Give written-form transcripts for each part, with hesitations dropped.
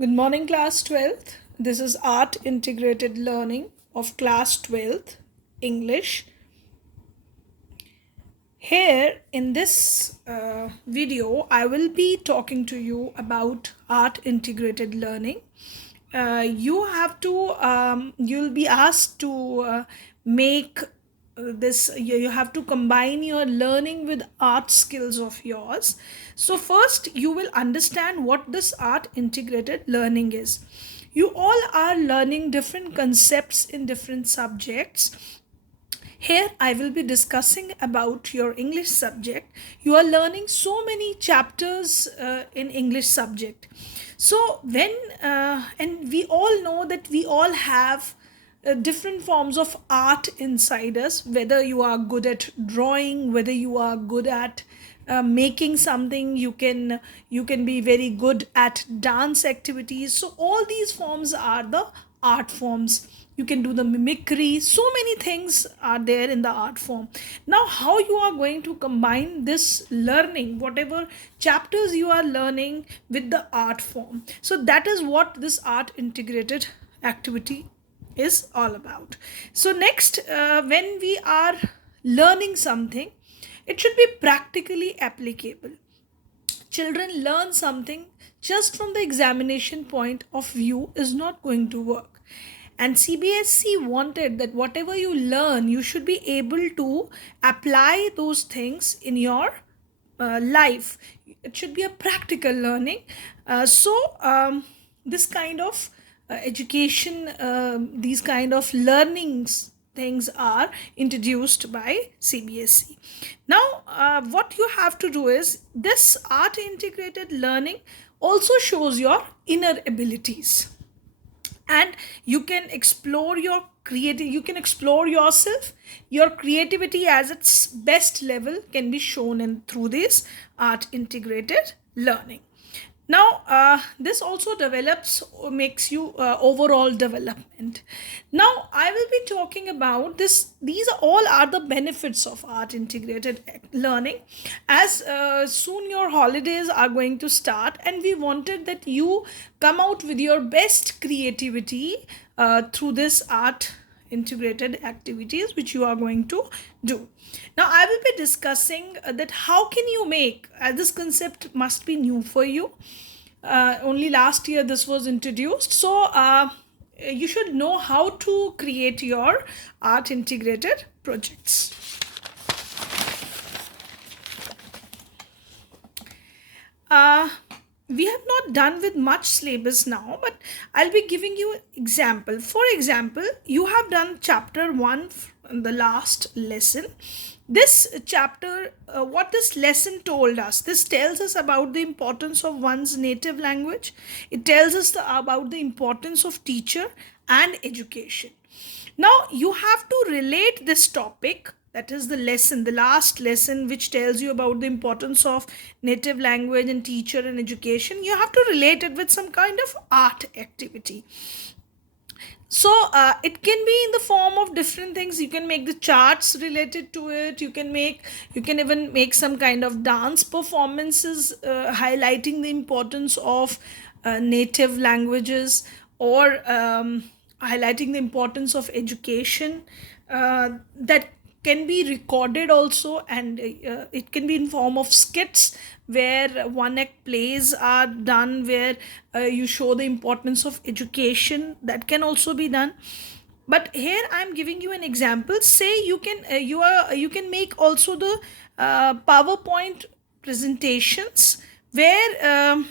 Good morning, class 12th. This is Art Integrated Learning of class 12th, English. Here in this video, I will be talking to you about art integrated learning. You'll be asked to make this, you have to combine your learning with art skills of yours. So, first, you will understand what this art integrated learning is. You all are learning different concepts in different subjects. Here I will be discussing about your English subject. You are learning so many chapters in English subject. So and we all know that we all have different forms of art inside us, whether you are good at drawing, whether you are good at making something, you can be very good at dance activities. So all these forms are the art forms. You can do the mimicry. So many things are there in the art form. Now how you are going to combine this learning, whatever chapters you are learning, with the art form? So that is what this art integrated activity is all about. So next, when we are learning something, it should be practically applicable. Children learn something just from the examination point of view is not going to work. And CBSC wanted that whatever you learn, you should be able to apply those things in your life. It should be a practical learning. This kind of education, these kind of learnings things are introduced by CBSE. Now, what you have to do is this art integrated learning also shows your inner abilities, and you can explore your creative, you can explore yourself. Your creativity as its best level can be shown in through this art integrated learning. Now, this also develops or makes you overall development. Now I will be talking about this. These are all are the benefits of art integrated learning. As soon your holidays are going to start, and we wanted that you come out with your best creativity through this art integrated activities which you are going to do. Now I will be discussing that how can you make, this concept must be new for you. Only last year this was introduced. So you should know how to create your art integrated projects. We have not done with much syllabus now, but I'll be giving you example. For example, you have done chapter 1 in the last lesson. This chapter, what this lesson told us, this tells us about the importance of one's native language. It tells us about the importance of teacher and education. Now you have to relate this topic, that is the lesson, the last lesson, which tells you about the importance of native language and teacher and education. You have to relate it with some kind of art activity. So it can be in the form of different things. You can make the charts related to it. You can even make some kind of dance performances highlighting the importance of native languages, or highlighting the importance of education. That can be recorded also, and it can be in form of skits where one act plays are done, where you show the importance of education. That can also be done. But here I'm giving you an example. Say you can make also the PowerPoint presentations, where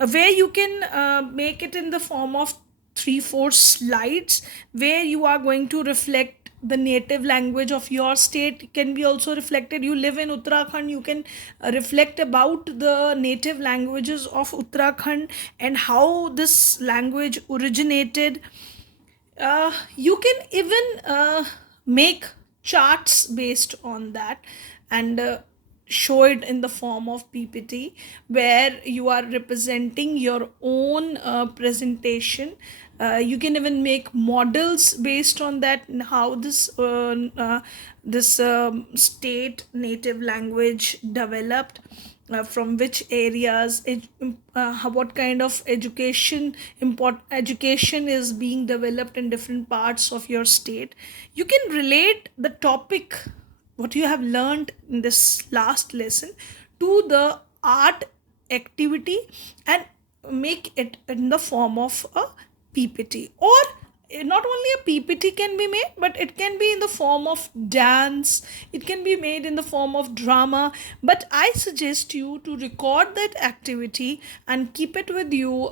you can make it in the form of 3-4 slides, where you are going to reflect the native language of your state. It can be also reflected. You live in Uttarakhand, you can reflect about the native languages of Uttarakhand and how this language originated. You can even make charts based on that, and show it in the form of PPT, where you are representing your own presentation. You can even make models based on that, and how this state native language developed. from which areas, what kind of education is being developed in different parts of your state. You can relate the topic, what you have learned in this last lesson, to the art activity, and make it in the form of a PPT. Or not only a PPT can be made, but it can be in the form of dance, it can be made in the form of drama. But I suggest you to record that activity and keep it with you,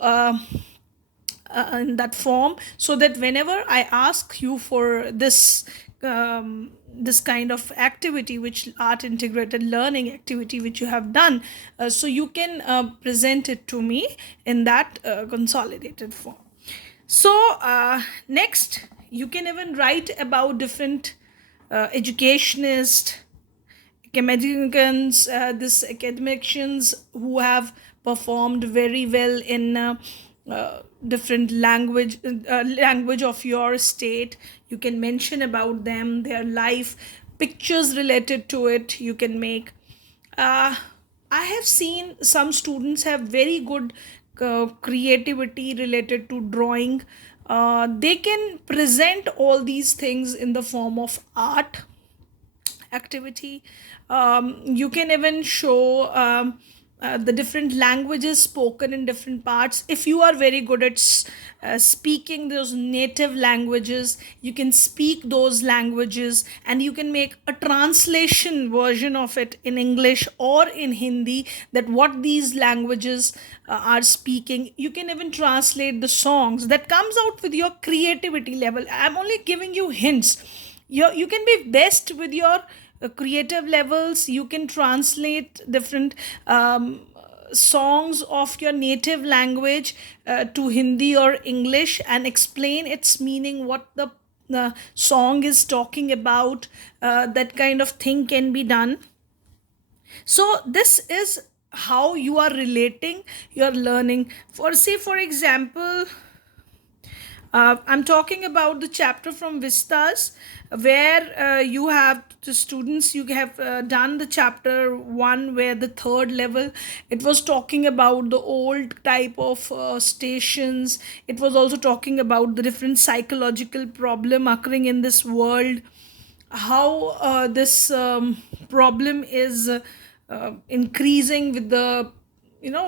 in that form, so that whenever I ask you for this kind of activity, which art integrated learning activity which you have done, so you can present it to me in that consolidated form. So next, you can even write about different educationists, academicians, this academicians who have performed very well in different language of your state. You can mention about them, their life, pictures related to it. You can make. Uh, I have seen some students have very good creativity related to drawing. They can present all these things in the form of art activity. You can even show the different languages spoken in different parts. If you are very good at speaking those native languages, you can speak those languages, and you can make a translation version of it in English or in Hindi, that what these languages are speaking. You can even translate the songs that comes out with your creativity level. I'm only giving you hints. You can be best with your creative levels. You can translate different songs of your native language to Hindi or English, and explain its meaning, what the song is talking about. That kind of thing can be done. So this is how you are relating your learning. For, say for example, I'm talking about the chapter from Vistas, where you have the students, you have done the chapter one, where the third level, it was talking about the old type of stations. It was also talking about the different psychological problem occurring in this world, how this problem is increasing with the,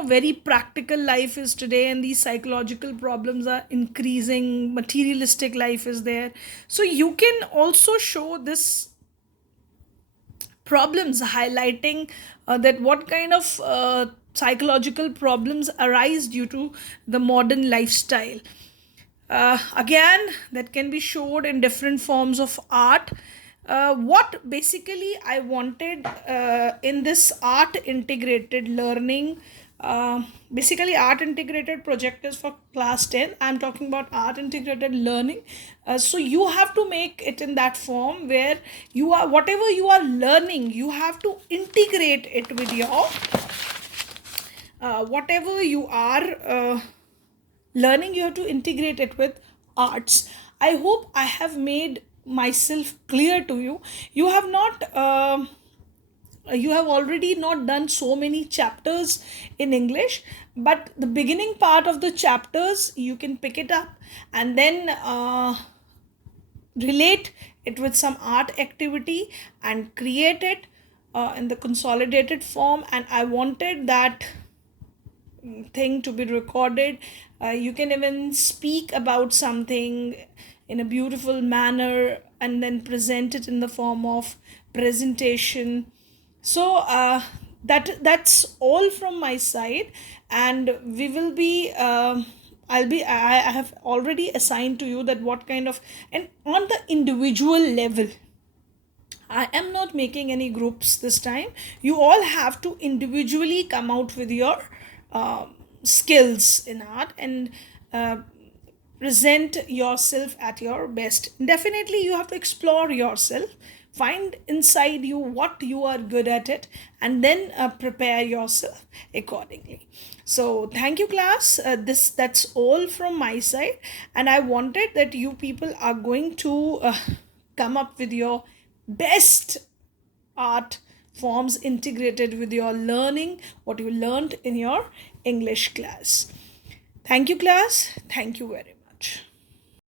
very practical life is today, and these psychological problems are increasing, materialistic life is there. So you can also show this problems, highlighting that what kind of psychological problems arise due to the modern lifestyle. Again, that can be showed in different forms of art. What basically I wanted in this art integrated learning, basically art integrated project is for class 10. I'm talking about art integrated learning. So you have to make it in that form where you are, whatever you are learning, you have to integrate it with your whatever you are learning, you have to integrate it with arts. I hope I have made myself clear to you. You have not you have already not done so many chapters in English, but the beginning part of the chapters you can pick it up, and then relate it with some art activity and create it in the consolidated form. And I wanted that thing to be recorded. You can even speak about something in a beautiful manner and then present it in the form of presentation. So that's all from my side, and we will be. I have already assigned to you that what kind of, and on the individual level, I am not making any groups this time. You all have to individually come out with your skills in art, and uh, present yourself at your best. Definitely, you have to explore yourself, find inside you what you are good at it, and then prepare yourself accordingly. So, thank you, class. That's all from my side, and I wanted that you people are going to come up with your best art forms integrated with your learning, what you learned in your English class. Thank you, class. Thank you very much.